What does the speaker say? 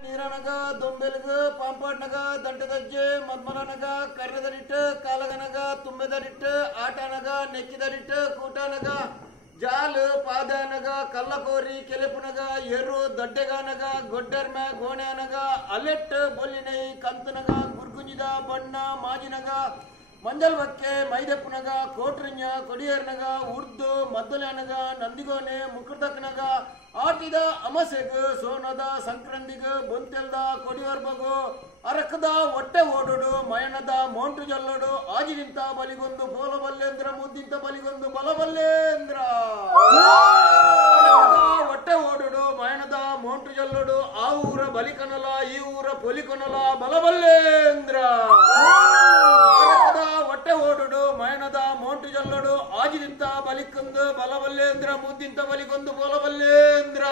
ನೀರನಗ ದೊಂಬೆಲಗ ಪಾಂಪಾಟ್ನಗ ದಂಟದಜ್ಜೆ ಮದ್ಮರನಗ ಕರ್ರದರಿಟ್ಟ ಕಾಲಗನಗ ತುಂಬೆದರಿಟ್ಟ ಆಟನಗ ನೆಕ್ಕಿದರಿಟ್ಟ ಕೂಟನಗ ಜಾಲು ಪಾದನಗ ಕಲ್ಲಕೋರಿ ಕೆಲೆಪುನಗ ಎರು ದಡ್ಡೆಗಾನಗ ಗೊಡ್ಡರ್ಮ ಗೋಣ್ಯಾನಗ ಅಲೆಟ್ ಬೊಲ್ಲಿನೈ ಕಂತನಗ ಗುರ್ಗುಂಜಿದ ಬಣ್ಣ ಮಾಜಿನಗ ಮಂಜಲ್ ಬಕ್ಕೆ ಮೈದಪ್ಪನಗ ಕೋಟ್ರಿഞ്ഞ ಕೊಡಿಯರ್ನಗ ಉರ್ದು ಮದ್ದಲ್ಯಾನಗ ನಂದಿಗೋನೆ ಮುಕೃತಕ್ನಗ ಆಟಿದ ಅಮಸೆಗ ಸೋನದ ಸಂಕ್ರಾಂತಿಗ ಬೊಂತೆಲ್ದ ಕೊಡಿಯರ್ಬಗು ಅರಕದ ಹೊಟ್ಟೆ ಓಡೋಡು ಮಯಣದ ಮೋಂಟು ಜಲ್ಲೋಡು ಆಜಿನಿಂತ ಬಲಿಗೊಂದು ಪೋಲಬಲ್ಲೇಂದ್ರ ಮುದ್ದಿಂತ ಬಲಿಗೊಂದು ಬಲಬಲ್ಲೇಂದ್ರ ಹೊಟ್ಟೆ ಓಡೋಡು ಮಯಣದ ಮೋಂಟು ಜಲ್ಲೋಡು ಆ ಊರ ಬಲಿಕನಲ ಈ ಊರ ಪೊಲಿಕೊನಲ ಬಲಬಲ್ಲೇಂದ್ರ ಹೊಟ್ಟೆ ಓಡುಡು ಮಯಣದ ಮೋಂಟು ಜಲ್ಲೋಡು ಆಜಿನಿಂತ ಬಲಿಕೊಂದು ಬಲಬಲ್ಲೇಂದ್ರ ಮುದ್ದಿಂತ ಬಲಿಗೊಂದು ಬಲಬಲ್ಲೇಂದ್ರ